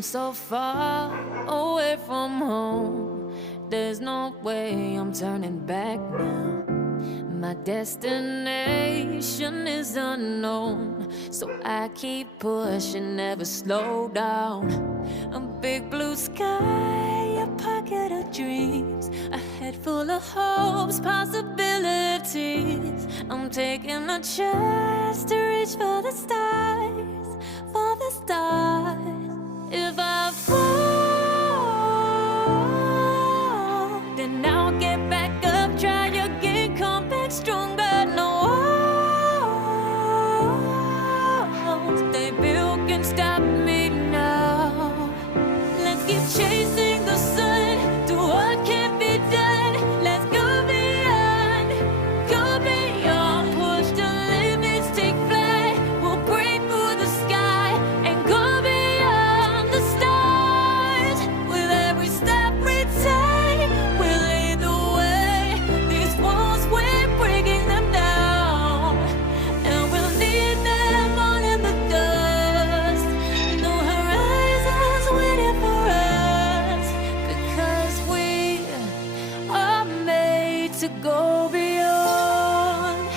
come so far away from home. There's no way I'm turning back now. My destination is unknown, so I keep pushing, never slow down. A big blue sky, a pocket of dreams, a head full of hopes, possibilities. I'm taking a chance to reach for the stars, for the stars. If I fall, then I'll get back up, try again, come back stronger. No walls they built can stop me now. Let's keep chasing the sun, do what can't be done. Let's go beyond, push the limits, take flight. We'll break through the sky and go beyond the stars. With every step we take, we'll lead the way. These walls, we're breaking them down, and we'll leave them all in the dust. No horizons waiting for us, because we are made to go beyond.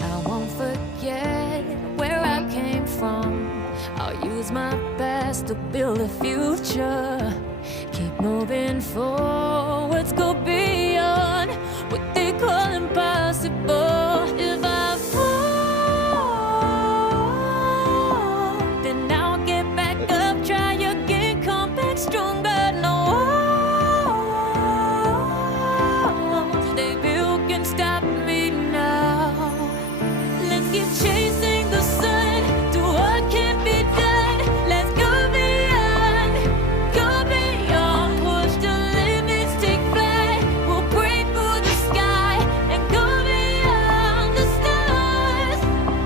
I won't forget where I came from. I'll use my best to build a future. Keep moving forwards, go beyond what they call impossible. If I fall, then I'll get back up, try again, come back stronger. No walls they built can stop me now. Let's keep chasing the sun, do what can't be done. Let's go beyond, push the limits, take flight. We'll break through the sky and go beyond the stars.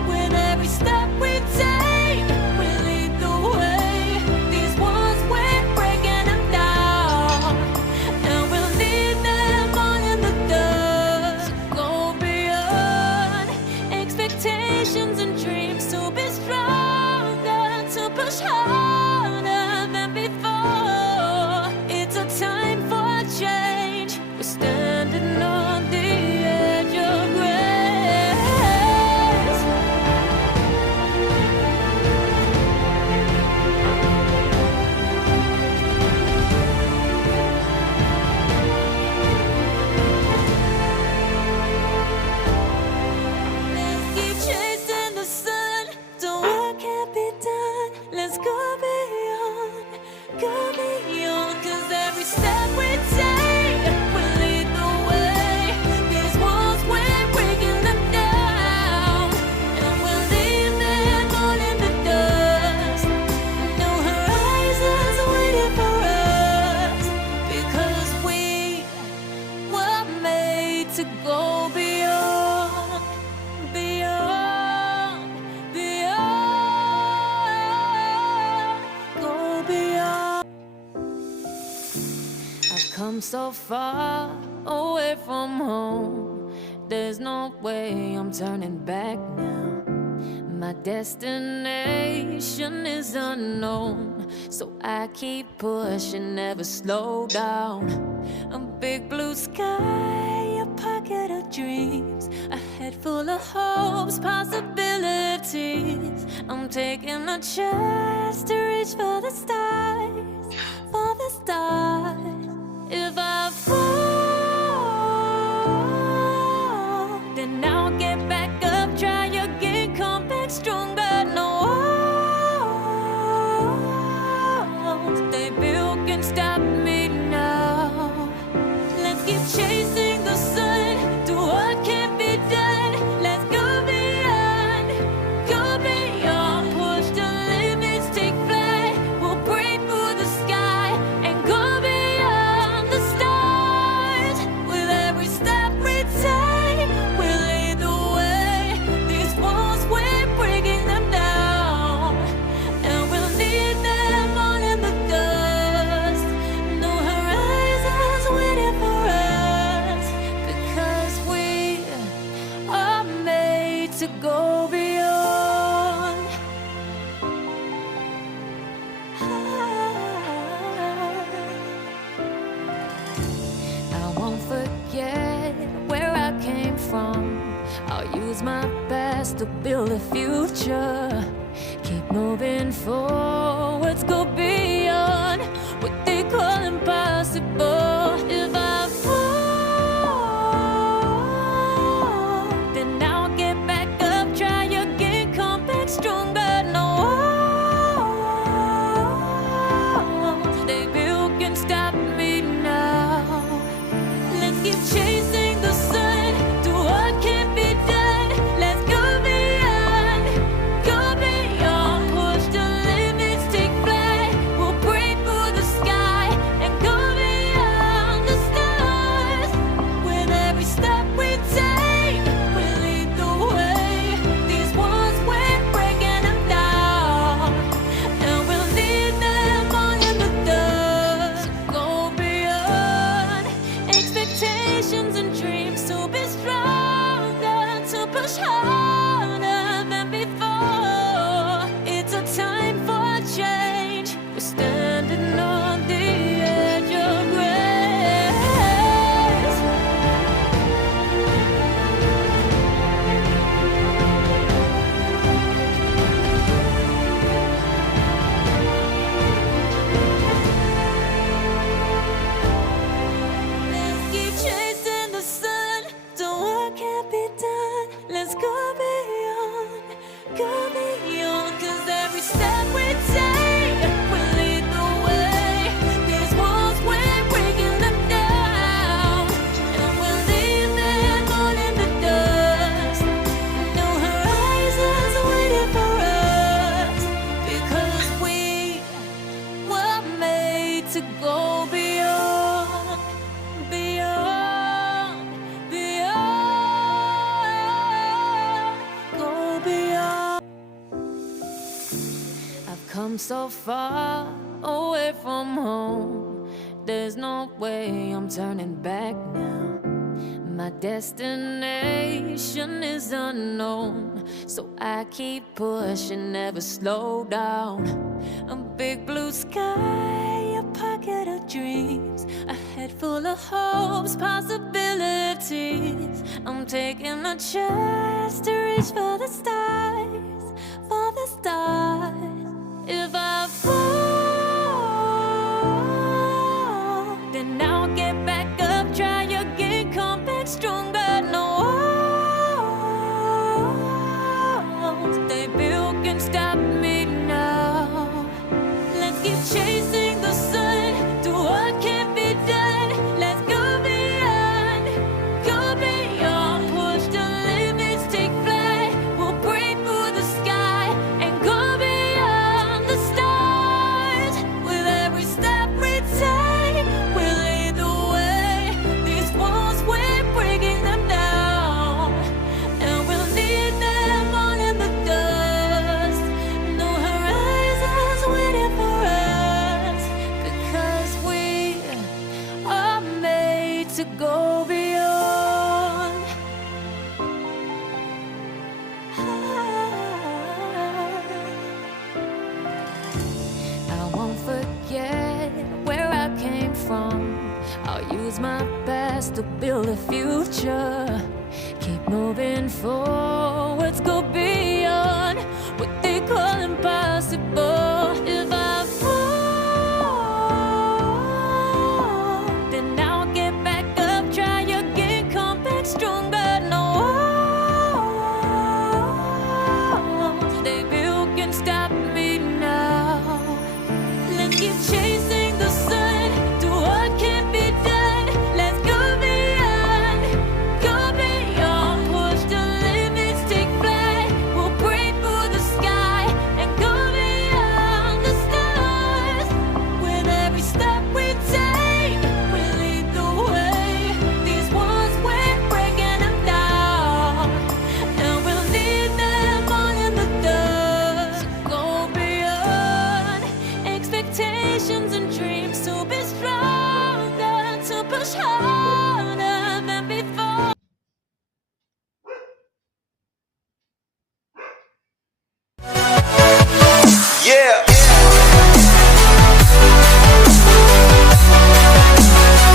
With every step we take, we lead the way. These walls, we're breaking them down, and we'll leave them all in the dust. Go beyond expectations and dreams, to be stronger, to push harder than before. It's a time for change. We're standing on the edge of grace. Let's keep chasing the sun, do what can't be done. Let's go beyond, 'cause every step we take will lead the way. These walls, we're breaking them down, and we'll leave them all in the dust. No horizons waiting for us, because we were made to go beyond, go beyond. I've come so far away from home. There's no way I'm turning back now. My destination is unknown, so I keep pushing, never slow down. A big blue sky, a pocket of dreams, a head full of hopes, possibilities. I'm taking a chance to reach for the stars, for the stars. If I fall, then I'll get back up, try again, come back stronger. No walls they built can stop me now. Let's keep chasing the sun, do what can't be done. Let's go beyond, push the limits, take flight. We'll break through the sky and go beyond. use my past to build a future. Keep moving forwards, go beyond what they call impossible. If I fall, then I'll get back up, try again, come back stronger. No walls they built can stop me now. Let's keep chasing the sun, do what can be done. Let's go beyond, push the limits, take flight. We'll break through the sky and go beyond the stars. With every step we take, we lead the way. These walls we're breaking them down, and we'll lead them on in the dust. Go beyond expectations and dreams, to be stronger, to push harder than before. It's a time for change. We're standing on the edge of grace. Let's keep chasing the sun, do what can't be done. Let's go beyond, 'cause every step we take will lead the way. These walls we're breaking them down, and we'll leave them all in the dust. No horizons waiting for us, because we were made to go beyond, beyond, beyond, go beyond. I've come so far away from home. There's no way I'm turning back now. My destination is unknown, so I keep pushing, never slow down. A big blue sky, a pocket of dreams, a head full of hopes, possibilities. I'm taking a chance to reach for the stars, for the stars. If I fall, then I'll get back up, try again, come back stronger. No walls they built can stop me now. Let's keep chasing the sun, do what can be done. Let's go beyond, push the limits, take flight. We'll break through the sky and go beyond the stars. With every step we take, we'll lead the way. These walls we're breaking them down, and we'll leave them all in the dust. No horizons waiting for us, because we are made to go beyond. I won't forget where I came from. I'll use my past to build a future. Keep moving forwards, go beyond what they call impossible. If I fall, then I'll get back up, try again, come back stronger. No walls they built can stop me now. Let's keep chasing the sun, do what can be done. Let's go beyond, push the limits, take flight. We'll break through the sky and go beyond the stars. With every step we take, we lead the way. These walls we're breaking them down, and we'll leave them all in the dust. Go beyond expectations and dreams, to be